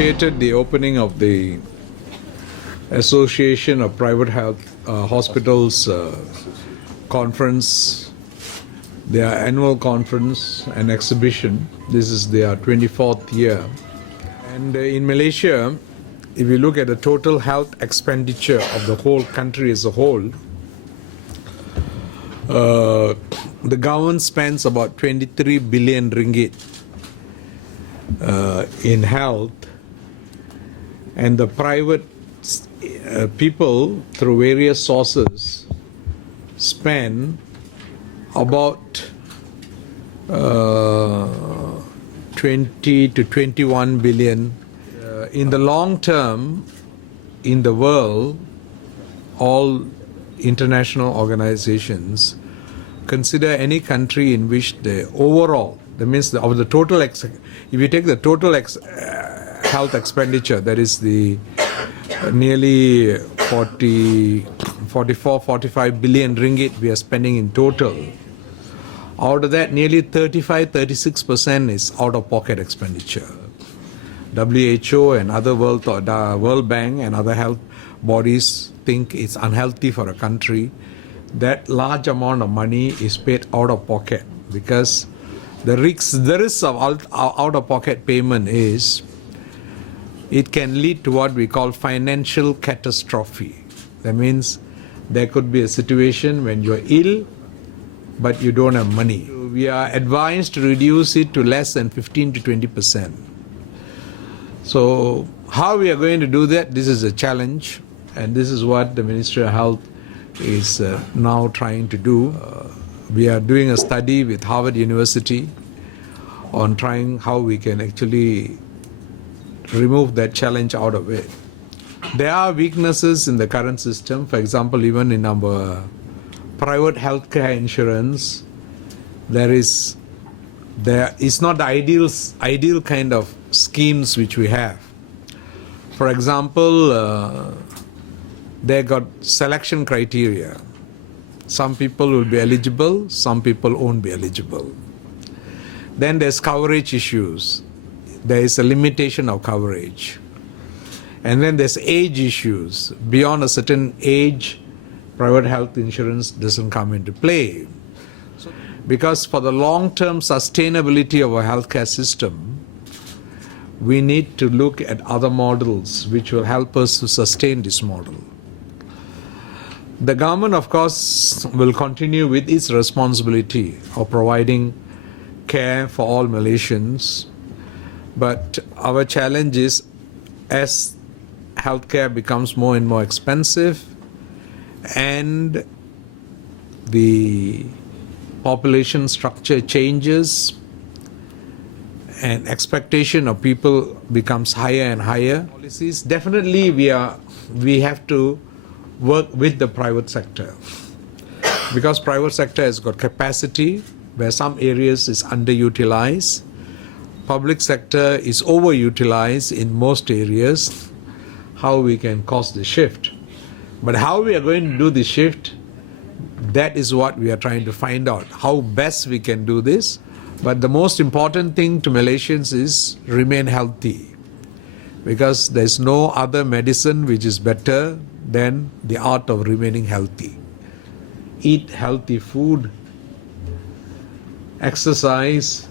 appreciated the opening of the Association of Private Health Hospitals conference, their annual conference and exhibition. This is their 24th year. And in Malaysia, if you look at the total health expenditure of the whole country as a whole, the government spends about 23 billion ringgit in health, and the private people through various sources spend about 20 to 21 billion. In the long term, in the world, all international organizations consider any country in which the overall, that means of the total, if you take the total health expenditure, that is the nearly 45 billion ringgit we are spending in total. Out of that, nearly 36% is out-of-pocket expenditure. WHO and other World Bank and other health bodies think it's unhealthy for a country. That large amount of money is paid out of pocket, because the risk of out-of-pocket payment is it can lead to what we call financial catastrophe. That means there could be a situation when you're ill, but you don't have money. We are advised to reduce it to less than 15 to 20%. So how we are going to do that, this is a challenge, and this is what the Ministry of Health is now trying to do. We are doing a study with Harvard University on trying how we can actually remove that challenge out of it. There are weaknesses in the current system. For example, even in our private healthcare insurance, there is not the ideal kind of schemes which we have. For example, they got selection criteria. Some people will be eligible, some people won't be eligible. Then there's coverage issues. There is a limitation of coverage. And then there's age issues. Beyond a certain age, private health insurance doesn't come into play. Because for the long-term sustainability of our healthcare system, we need to look at other models which will help us to sustain this model. The government, of course, will continue with its responsibility of providing care for all Malaysians. But our challenge is, as healthcare becomes more and more expensive and the population structure changes and expectation of people becomes higher and higher, policies, definitely we have to work with the private sector, because private sector has got capacity where some areas is underutilized. Public sector is overutilized in most areas. How we can cause the shift. But how we are going to do the shift, that is what we are trying to find out. How best we can do this. But the most important thing to Malaysians is remain healthy. Because there's no other medicine which is better than the art of remaining healthy. Eat healthy food, exercise,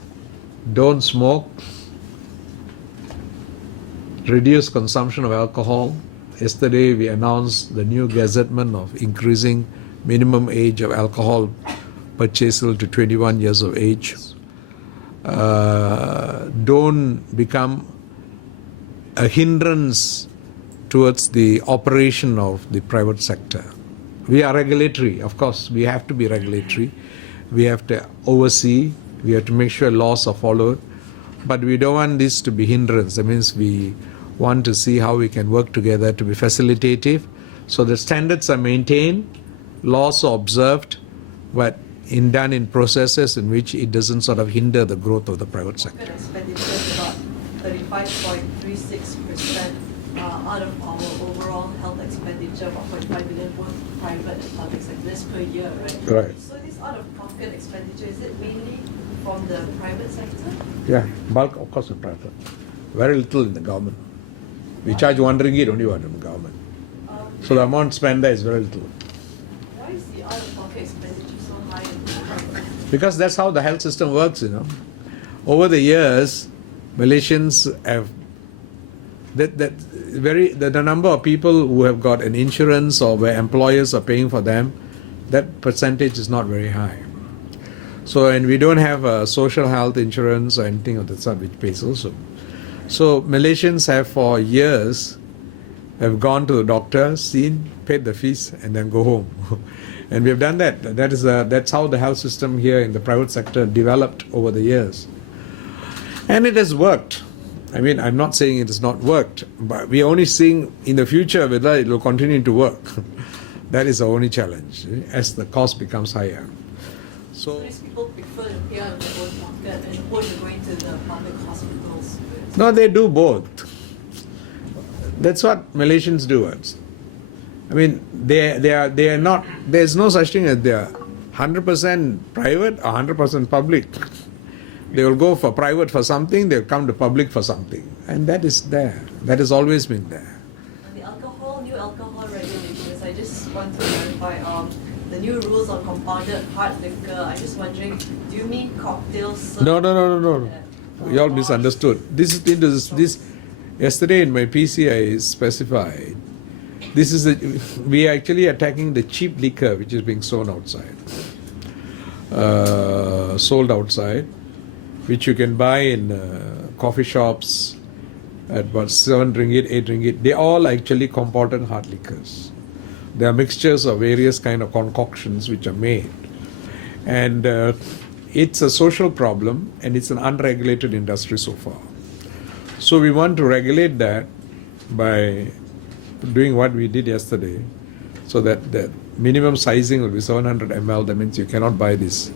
don't smoke, reduce consumption of alcohol. Yesterday we announced the new gazettement of increasing minimum age of alcohol purchasal to 21 years of age. Don't become a hindrance towards the operation of the private sector. We are regulatory, of course, we have to be regulatory. We have to oversee, we have to make sure laws are followed, but we don't want this to be hindrance. That means we want to see how we can work together to be facilitative, so that standards are maintained, laws are observed, but done in processes in which it doesn't sort of hinder the growth of the private sector. Expenditure is about 35.36% out of our overall health expenditure, about 0.5 billion both private and public sectors per year, right? Right. So this out-of-pocket expenditure, is it mainly from the private sector? Yeah, bulk of course of private. Very little in the government. We charge RM1 only from the government. So the amount spent there is very little. Why is the out-of-pocket expenditure so high in the private? Because that's how the health system works, you know. Over the years, Malaysians have the number of people who have got an insurance or where employers are paying for them, that percentage is not very high. So, and we don't have a social health insurance or anything of that sort which pays also. So Malaysians have for years have gone to the doctor, seen, paid the fees, and then go home. And we have done that. That's how the health system here in the private sector developed over the years. And it has worked. I mean, I'm not saying it has not worked, but we are only seeing in the future whether it will continue to work. That is the only challenge as the cost becomes higher. So These people prefer to pay out of their own pocket as opposed to going to the public hospitals. no, they do both. That's what Malaysians do. I mean, they are not. There's no such thing as they are 100% private or 100% public. They will go for private for something, they'll come to public for something. And that is there. That has always been there. And the new alcohol regulations, I just want to verify the new rules on compounded hard liquor. I'm just wondering, do you mean cocktails? No. You all misunderstood. This yesterday in my PC I specified. We are actually attacking the cheap liquor which is being sold outside. Which you can buy in coffee shops at about 7 ringgit, 8 ringgit. They all actually compounded hard liquors. They are mixtures of various kind of concoctions which are made. And it's a social problem and it's an unregulated industry so far. So we want to regulate that by doing what we did yesterday, so that the minimum sizing will be 700 ml. That means you cannot buy this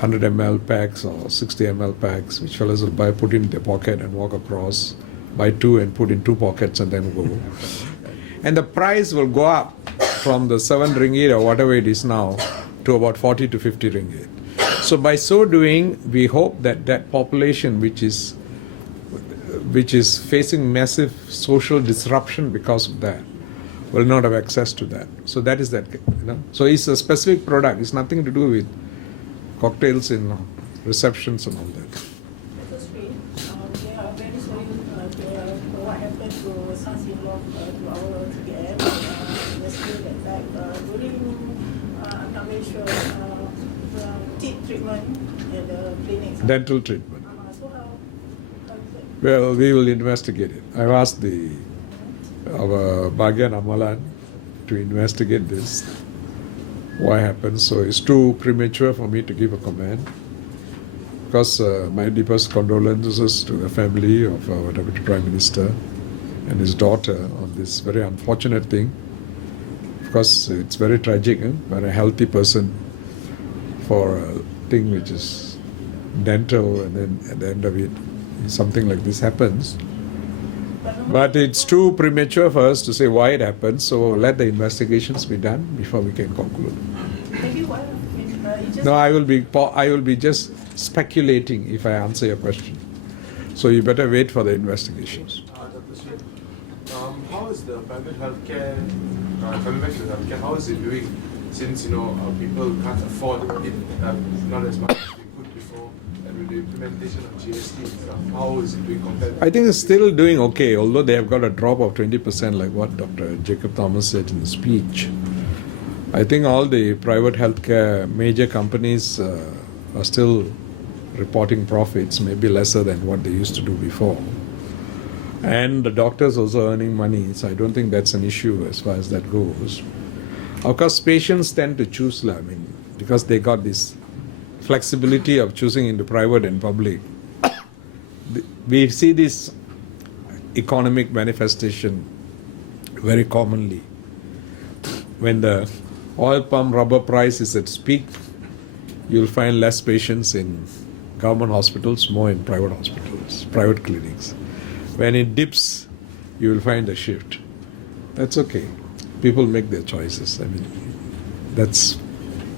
100 ml packs or 60 ml packs, which fellows will buy, put in their pocket and walk across, buy two and put in two pockets and then go. And the price will go up from the 7 ringgit or whatever it is now to about 40 to 50 ringgit. So by so doing, we hope that that population which is facing massive social disruption because of that will not have access to that. So that is that, you know. So it's a specific product. It's nothing to do with cocktails in receptions and all that. They are very sorry for what happened to sons-in-law to our TPM. Yesterday that during, I'm not very sure, teeth treatment at the clinics. Dental treatment. So how is it? Well, we will investigate it. I've asked our Bagian Amalan to investigate this. Why happened? So it's too premature for me to give a comment. Because my deepest condolences to the family of our Deputy Prime Minister and his daughter on this very unfortunate thing. Because it's very tragic, for a healthy person, for a thing which is dental, and then at the end of it, something like this happens. But it's too premature for us to say why it happened, so let the investigations be done before we can conclude. Maybe why? No, I will be just speculating if I answer your question. So you better wait for the investigations. Dr. Sri, how is the private healthcare, coming back to healthcare, how is it doing since, people can't afford it, not as much as they could before, and with the implementation of GST and stuff, how is it doing compared to... I think it's still doing okay, although they have got a drop of 20% like what Dr. Jacob Thomas said in the speech. I think all the private healthcare major companies are still reporting profits, maybe lesser than what they used to do before. And the doctors also earning money, so I don't think that's an issue as far as that goes. Of course, patients tend to choose, because they got this flexibility of choosing into private and public. We see this economic manifestation very commonly. When the oil palm rubber price is at its peak, you'll find less patients in government hospitals, more in private hospitals, private clinics. When it dips, you will find a shift. That's okay. People make their choices. I mean, that's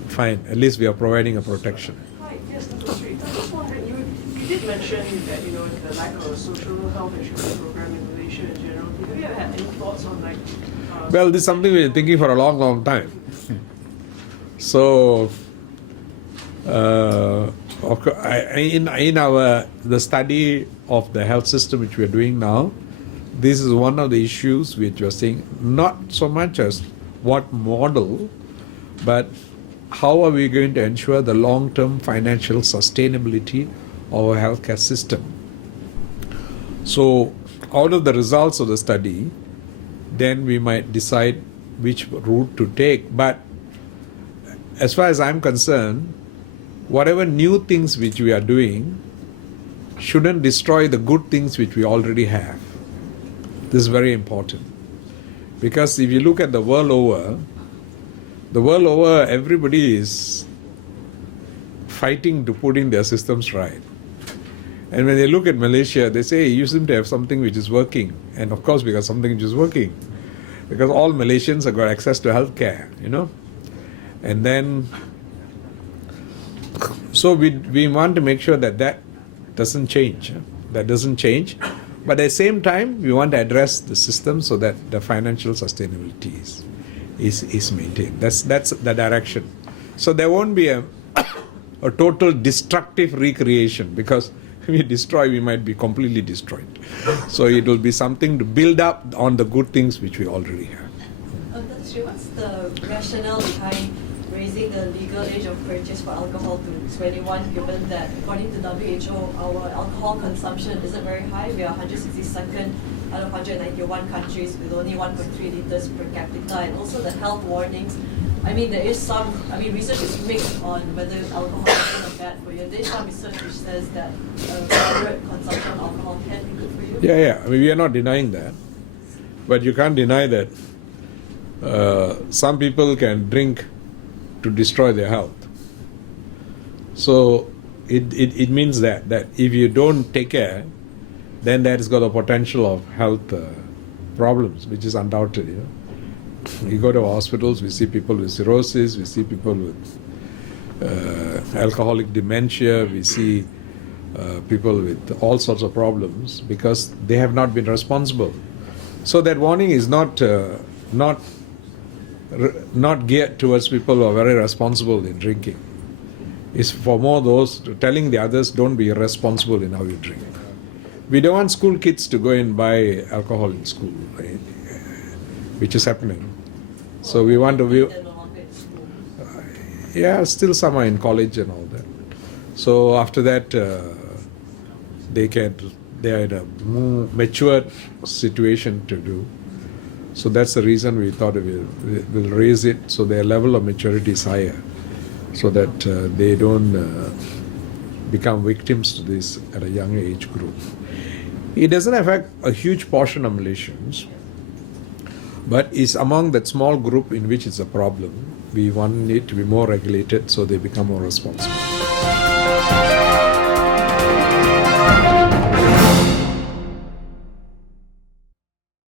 fine. At least we are providing a protection. Hi, yes, Dr. Sri. I was wondering, you did mention that, the lack of social health insurance program in Malaysia in general. Have you ever had any thoughts on like? Well, this is something we've been thinking for a long, long time. So, of course, in our the study of the health system which we are doing now, this is one of the issues which we are seeing, not so much as what model, but how are we going to ensure the long-term financial sustainability of our healthcare system. So, out of the results of the study, then we might decide which route to take. But as far as I'm concerned, whatever new things which we are doing shouldn't destroy the good things which we already have. This is very important. Because if you look at the world over, everybody is fighting to put in their systems right. And when they look at Malaysia, they say, you seem to have something which is working. And of course, because something which is working. Because all Malaysians have got access to healthcare, you know. And then, so we want to make sure that that doesn't change. That doesn't change. But at the same time, we want to address the system so that the financial sustainability is maintained. That's the direction. So there won't be a total destructive recreation, because if we destroy, we might be completely destroyed. So it will be something to build up on the good things which we already have. Dr. Sri, what's the rationale behind raising the legal age of purchase for alcohol to 21, given that according to WHO, our alcohol consumption isn't very high? We are 162nd out of 191 countries with only 1.3 liters per capita, and also the health warnings. I mean, there is some, research is mixed on whether alcohol is good or bad for you. There is some research which says that moderate consumption of alcohol can be good for you. Yeah. We are not denying that. But you can't deny that some people can drink to destroy their health. So it means that if you don't take care, then that has got the potential of health problems, which is undoubted. You know? We go to hospitals, we see people with cirrhosis, we see people with alcoholic dementia, we see people with all sorts of problems because they have not been responsible. So that warning is not geared towards people who are very responsible in drinking. It's for more those telling the others, don't be irresponsible in how you drink. We don't want school kids to go and buy alcohol in school, right? Which is happening. So we want to still some are in college and all that. So after that, they are in a more mature situation to do. So that's the reason we thought we'll raise it so their level of maturity is higher, so that they don't become victims to this at a young age group. It doesn't affect a huge portion of Malaysians, but it's among that small group in which it's a problem. We want it to be more regulated so they become more responsible.